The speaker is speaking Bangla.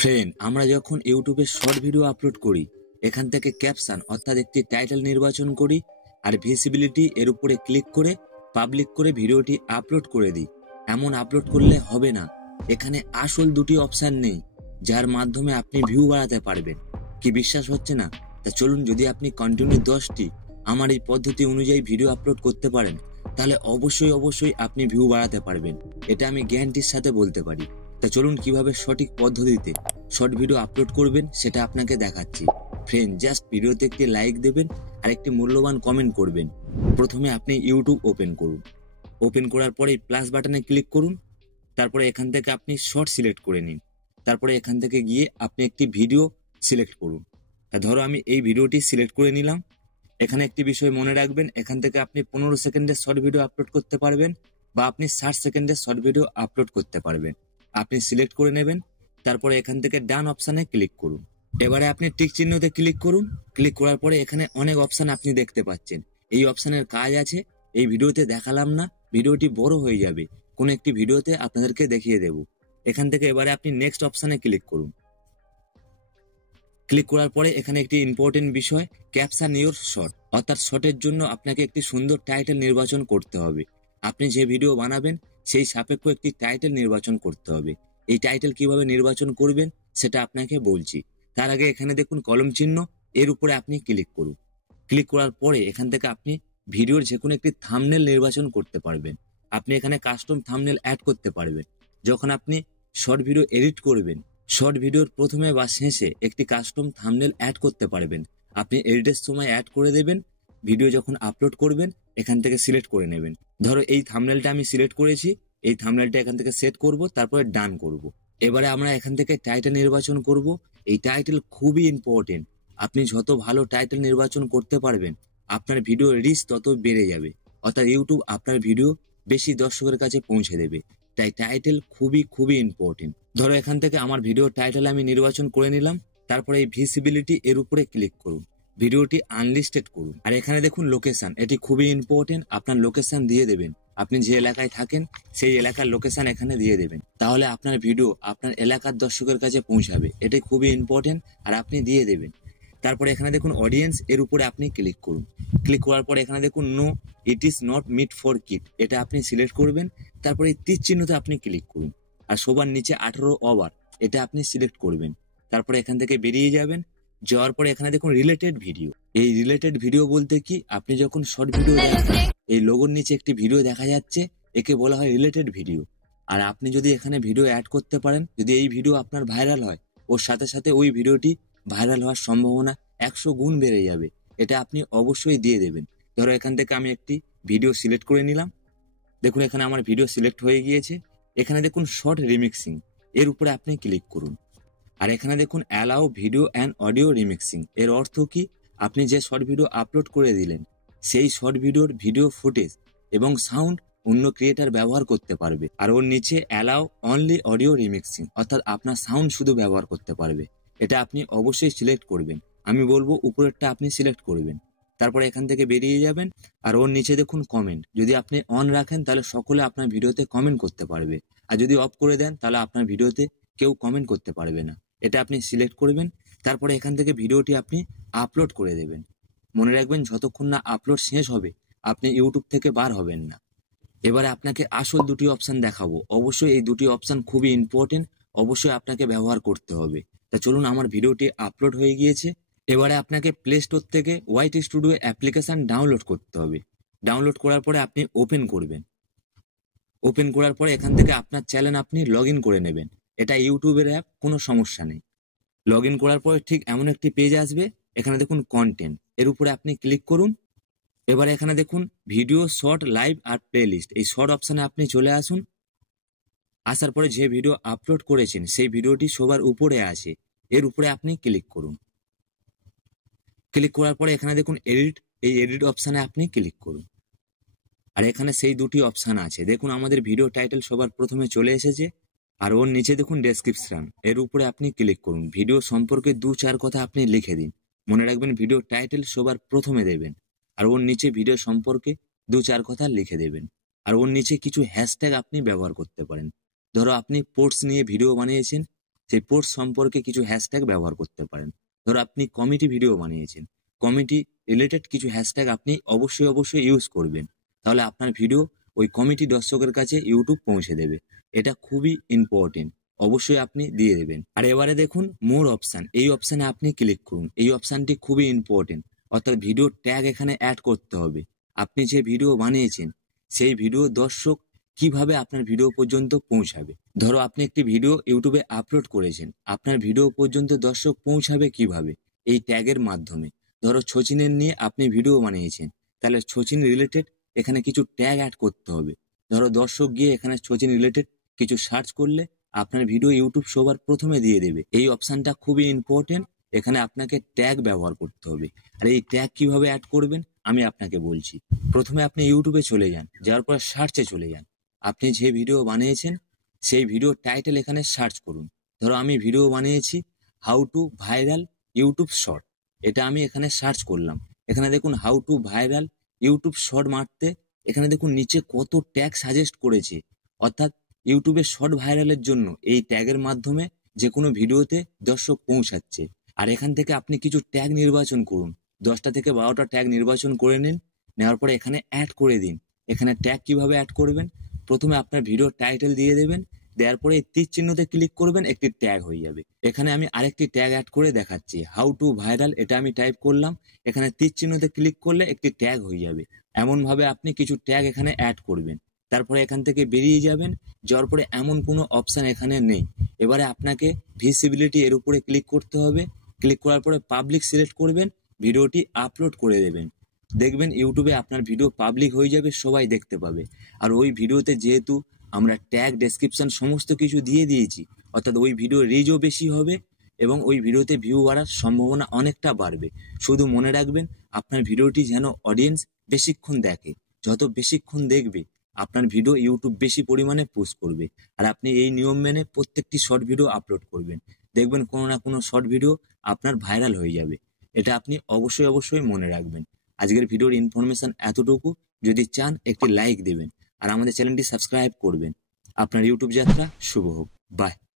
ফ্রেন্ড, আমরা যখন ইউটিউবে শর্ট ভিডিও আপলোড করি, এখান থেকে ক্যাপশন অর্থাৎ একটি টাইটেল নির্বাচন করি আর ভিজিবিলিটি এর উপরে ক্লিক করে পাবলিক করে ভিডিওটি আপলোড করে দিই। এমন আপলোড করলে হবে না। এখানে আসল দুটি অপশন নেই যার মাধ্যমে আপনি ভিউ বাড়াতে পারবেন। কি বিশ্বাস হচ্ছে না? তা চলুন, যদি আপনি কন্টিনিউ 10টি আমার এই পদ্ধতি অনুযায়ী ভিডিও আপলোড করতে পারেন, তাহলে অবশ্যই আপনি ভিউ বাড়াতে পারবেন। এটা আমি গ্যারান্টির সাথে বলতে পারি। তা চলুন, কিভাবে সঠিক পদ্ধতিতে শর্ট ভিডিও আপলোড করবেন সেটা আপনাকে দেখাচ্ছি। ফ্রেন্ড, জাস্ট ভিডিওতে একটি লাইক দেবেন আর একটি মূল্যবান কমেন্ট করবেন। প্রথমে আপনি ইউটিউব ওপেন করুন। ওপেন করার পরে প্লাস বাটনে ক্লিক করুন। তারপরে এখান থেকে আপনি শর্ট সিলেক্ট করে নিন। তারপরে এখান থেকে গিয়ে আপনি একটি ভিডিও সিলেক্ট করুন। তা ধরো আমি এই ভিডিওটি সিলেক্ট করে নিলাম। এখানে একটি বিষয় মনে রাখবেন, এখান থেকে আপনি 15 সেকেন্ডের শর্ট ভিডিও আপলোড করতে পারবেন বা আপনি 60 সেকেন্ডের শর্ট ভিডিও আপলোড করতে পারবেন। আপনি সিলেক্ট করে নেবেন। তারপরে এখান থেকে ডান অপশানে ক্লিক করুন। এবারে আপনি টিক চিহ্নতে ক্লিক করুন। ক্লিক করার পরে এখানে অনেক অপশান আপনি দেখতে পাচ্ছেন। এই অপশানের কাজ আছে, এই ভিডিওতে দেখালাম না, ভিডিওটি বড় হয়ে যাবে, কোনো একটি ভিডিওতে আপনাদেরকে দেখিয়ে দেব। এখান থেকে এবারে আপনি নেক্সট অপশানে ক্লিক করুন। ক্লিক করার পরে এখানে একটি ইম্পর্টেন্ট বিষয়, ক্যাপশন ইওর শর্ট, অর্থাৎ শর্টের জন্য আপনাকে একটি সুন্দর টাইটেল নির্বাচন করতে হবে। আপনি যে ভিডিও বানাবেন সেই সাপেক্ষ একটি টাইটেল নির্বাচন করতে হবে। এই টাইটেল কিভাবে নির্বাচন করবেন সেটা আপনাকে বলছি। তার আগে এখানে দেখুন কলম চিহ্ন, এর উপরে আপনি ক্লিক করুন। ক্লিক করার পরে এখান থেকে আপনি ভিডিওর যে কোনো একটি থাম্বনেল নির্বাচন করতে পারবেন। আপনি এখানে কাস্টম থাম্বনেল অ্যাড করতে পারবেন। যখন আপনি শর্ট ভিডিও এডিট করবেন, শর্ট ভিডিওর প্রথমে বা শেষে একটি কাস্টম থাম্বনেল অ্যাড করতে পারবেন। আপনি এডিটের সময় অ্যাড করে দেবেন। ভিডিও যখন আপলোড করবেন এখান থেকে সিলেক্ট করে নেবেন। ধরো এই থাম্বনেলটা আমি সিলেক্ট করেছি, এই থাম্বনেলটা এখান থেকে সেট করব, তারপরে ডান করব। এবারে আমরা এখান থেকে টাইটেল নির্বাচন করব। এই টাইটেল খুবই ইম্পর্টেন্ট। আপনি যত ভালো টাইটেল নির্বাচন করতে পারবেন, আপনার ভিডিও রিচ তত বেড়ে যাবে, অর্থাৎ ইউটিউব আপনার ভিডিও বেশি দর্শকের কাছে পৌঁছে দেবে। তাই টাইটেল খুবই ইম্পর্টেন্ট। ধরো এখান থেকে আমার ভিডিও টাইটেল আমি নির্বাচন করে নিলাম। তারপরে এই ভিজিবিলিটি এর উপরে ক্লিক করুন, ভিডিওটি আনলিস্টেড করুন। আর এখানে দেখুন লোকেশন, এটি খুবই ইম্পর্টেন্ট। আপনার লোকেশন দিয়ে দেবেন, আপনি যে এলাকায় থাকেন সেই এলাকার লোকেশন এখানে দিয়ে দেবেন। তাহলে আপনার ভিডিও আপনার এলাকার দর্শকের কাছে পৌঁছাবে। এটি খুবই ইম্পর্টেন্ট আর আপনি দিয়ে দেবেন। তারপরে এখানে দেখুন অডিয়েন্স, এর উপরে আপনি ক্লিক করুন। ক্লিক করার পরে এখানে দেখুন no it is not meant for kid, এটা আপনি সিলেক্ট করবেন। তারপরে এই তীর চিহ্নতে আপনি ক্লিক করুন আর সবার নিচে 18 ওভার, এটা আপনি সিলেক্ট করবেন। তারপরে এখান থেকে বেরিয়ে যাবেন। যাওয়ার পরে এখানে দেখুন রিলেটেড ভিডিও। এই রিলেটেড ভিডিও বলতে কি, আপনি যখন শর্ট ভিডিও দেখেন, এই লোগোর নিচে একটি ভিডিও দেখা যাচ্ছে, একে বলা হয় রিলেটেড ভিডিও। আর আপনি যদি এখানে ভিডিও অ্যাড করতে পারেন, যদি এই ভিডিও আপনার ভাইরাল হয়, ওর সাথে সাথে ওই ভিডিওটি ভাইরাল হওয়ার সম্ভাবনা 100 গুণ বেড়ে যাবে। এটা আপনি অবশ্যই দিয়ে দেবেন। ধরো এখান থেকে আমি একটি ভিডিও সিলেক্ট করে নিলাম। দেখুন এখানে আমার ভিডিও সিলেক্ট হয়ে গিয়েছে। এখানে দেখুন শর্ট রিমিক্সিং, এর উপরে আপনি ক্লিক করুন। আর এখানে দেখুন allow video and audio remixing. এর অর্থ কি, আপনি যে শর্ট ভিডিও আপলোড করে দিলেন সেই শর্ট ভিডিওর ভিডিও ফুটেজ এবং সাউন্ড অন্য ক্রিয়েটার ব্যবহার করতে পারবে। আর ওর নিচে অ্যালাউ অনলি অডিও রিমিক্সিং, অর্থাৎ আপনার সাউন্ড শুধু ব্যবহার করতে পারবে। এটা আপনি অবশ্যই সিলেক্ট করবেন। আমি বলবো উপরেরটা আপনি সিলেক্ট করবেন। তারপরে এখান থেকে বেরিয়ে যাবেন। আর ওর নিচে দেখুন কমেন্ট, যদি আপনি অন রাখেন তাহলে সকলে আপনার ভিডিওতে কমেন্ট করতে পারবে। আর যদি অফ করে দেন তাহলে আপনার ভিডিওতে কেউ কমেন্ট করতে পারবে না। এটা আপনি সিলেক্ট করবেন। তারপরে এখান থেকে ভিডিওটি আপনি আপলোড করে দেবেন। মনে রাখবেন, যতক্ষণ না আপলোড শেষ হবে আপনি ইউটিউব থেকে বার হবেন না। এবারে আপনাকে আসল দুটি অপশন দেখাবো। অবশ্যই এই দুটি অপশন খুবই ইম্পর্টেন্ট, অবশ্যই আপনাকে ব্যবহার করতে হবে। তা চলুন, আমার ভিডিওটি আপলোড হয়ে গিয়েছে। এবারে আপনাকে প্লে স্টোর থেকে ওয়াইট স্টুডিও অ্যাপ্লিকেশন ডাউনলোড করতে হবে। ডাউনলোড করার পরে আপনি ওপেন করবেন। ওপেন করার পরে এখান থেকে আপনার চ্যানেল আপনি লগ ইন করে নেবেন। এটা ইউটিউবের অ্যাপ, কোনো সমস্যা নেই। লগ ইন করার পরে ঠিক এমন একটি পেজ আসবে। এখানে দেখুন কন্টেন্ট, এর উপরে আপনি ক্লিক করুন। এবারে এখানে দেখুন ভিডিও, শর্ট, লাইভ আর প্লে লিস্ট। এই শর্ট অপশানে আপনি চলে আসুন। আসার পরে যে ভিডিও আপলোড করেছেন সেই ভিডিওটি সবার উপরে আছে, এর উপরে আপনি ক্লিক করুন। ক্লিক করার পরে এখানে দেখুন এডিট, এই এডিট অপশানে আপনি ক্লিক করুন। আর এখানে সেই দুটি অপশান আছে। দেখুন আমাদের ভিডিও টাইটেল সবার প্রথমে চলে এসেছে। আর ওর নিচে দেখুন ডেসক্রিপশন, এর উপরে আপনি ক্লিক করুন। ভিডিও সম্পর্কে 2-4 কথা আপনি লিখে দিন। মনে রাখবেন ভিডিও টাইটেল সবার প্রথমে দেবেন। আর ওর নিচে ভিডিও সম্পর্কে 2-4 কথা লিখে দেবেন। আর ওর নিচে কিছু হ্যাশট্যাগ আপনি ব্যবহার করতে পারেন। ধরো আপনি স্পোর্টস নিয়ে ভিডিও বানিয়েছেন, সেই পোস্ট সম্পর্কে কিছু হ্যাশট্যাগ ব্যবহার করতে পারেন। ধরো আপনি কমেডি ভিডিও বানিয়েছেন, কমেডি রিলেটেড কিছু হ্যাশট্যাগ আপনি অবশ্যই ইউজ করবেন। তাহলে আপনার ভিডিও ওই কমেডি দর্শকের কাছে ইউটিউব পৌঁছে দেবে। এটা খুবই ইম্পর্টেন্ট, অবশ্যই আপনি দিয়ে দেবেন। আর এবারে দেখুন মোর অপশান, এই অপশানে আপনি ক্লিক করুন। এই অপশানটি খুবই ইম্পর্টেন্ট, অর্থাৎ ভিডিও ট্যাগ এখানে অ্যাড করতে হবে। আপনি যে ভিডিও বানিয়েছেন সেই ভিডিও দর্শক কিভাবে আপনার ভিডিও পর্যন্ত পৌঁছাবে। ধরো আপনি একটি ভিডিও ইউটিউবে আপলোড করেছেন, আপনার ভিডিও পর্যন্ত দর্শক পৌঁছাবে কিভাবে? এই ট্যাগের মাধ্যমে। ধরো সচিনের নিয়ে আপনি ভিডিও বানিয়েছেন, তাহলে সচিন রিলেটেড এখানে কিছু ট্যাগ অ্যাড করতে হবে। ধরো দর্শক গিয়ে এখানে সচিন রিলেটেড কিছু সার্চ করলে আপনার ভিডিও ইউটিউব সবার প্রথমে দিয়ে দেবে। এই অপশানটা খুবই ইম্পর্টেন্ট, এখানে আপনাকে ট্যাগ ব্যবহার করতে হবে। আর এই ট্যাগ কিভাবে অ্যাড করবেন আমি আপনাকে বলছি। প্রথমে আপনি ইউটিউবে চলে যান, যাওয়ার পর সার্চে চলে যান। আপনি যে ভিডিও বানিয়েছেন সেই ভিডিও টাইটেল এখানে সার্চ করুন। ধরো আমি ভিডিও বানিয়েছি how to viral YouTube short, এটা আমি এখানে সার্চ করলাম। এখানে দেখুন how to viral YouTube short মারতে এখানে দেখুন নিচে কত ট্যাগ সাজেস্ট করেছে। অর্থাৎ ইউটিউবে শর্ট ভাইরালের জন্য এই ট্যাগের মাধ্যমে যে কোনো ভিডিওতে দর্শক পৌঁছাচ্ছে। আর এখান থেকে আপনি কিছু ট্যাগ নির্বাচন করুন, 10টা থেকে 12টা ট্যাগ নির্বাচন করে নিন। নেওয়ার পরে এখানে অ্যাড করে দিন। এখানে ট্যাগ কিভাবে অ্যাড করবেন, প্রথমে আপনার ভিডিও টাইটেল দিয়ে দেবেন, দেওয়ার পরে এই তীর চিহ্নতে ক্লিক করবেন, একটি ট্যাগ হয়ে যাবে। এখানে আমি আরেকটি ট্যাগ অ্যাড করে দেখাচ্ছি, হাউ টু ভাইরাল, এটা আমি টাইপ করলাম। এখানে তীর চিহ্নতে ক্লিক করলে একটি ট্যাগ হয়ে যাবে। এমনভাবে আপনি কিছু ট্যাগ এখানে অ্যাড করবেন। তারপরে এখান থেকে বেরিয়ে যাবেন, যাওয়ার পরে এমন কোনো অপশান এখানে নেই। এবারে আপনাকে ভিজিবিলিটি এর উপরে ক্লিক করতে হবে। ক্লিক করার পরে পাবলিক সিলেক্ট করবেন, ভিডিওটি আপলোড করে দেবেন। দেখবেন ইউটিউবে আপনার ভিডিও পাবলিক হয়ে যাবে, সবাই দেখতে পাবে। আর ওই ভিডিওতে যেহেতু আমরা ট্যাগ ডেসক্রিপশন সমস্ত কিছু দিয়ে দিয়েছি, অর্থাৎ ওই ভিডিও রিচও বেশি হবে এবং ওই ভিডিওতে ভিউ বাড়ার সম্ভাবনা অনেকটা বাড়বে। শুধু মনে রাখবেন আপনার ভিডিওটি যেন অডিয়েন্স বেশিক্ষণ দেখে। যত বেশিক্ষণ দেখবে আপনার ভিডিও ইউটিউব বেশি পরিমাণে পুশ করবে। আর আপনি এই নিয়ম মেনে প্রত্যেকটি শর্ট ভিডিও আপলোড করবেন, দেখবেন কোনো না কোনো শর্ট ভিডিও আপনার ভাইরাল হয়ে যাবে। এটা আপনি অবশ্যই মনে রাখবেন। আজকের ভিডিওর ইনফরমেশন এতটুকু। যদি চান একটি লাইক দেবেন আর আমাদের চ্যানেলটি সাবস্ক্রাইব করবেন। আপনার ইউটিউব যাত্রা শুভ হোক। বাই।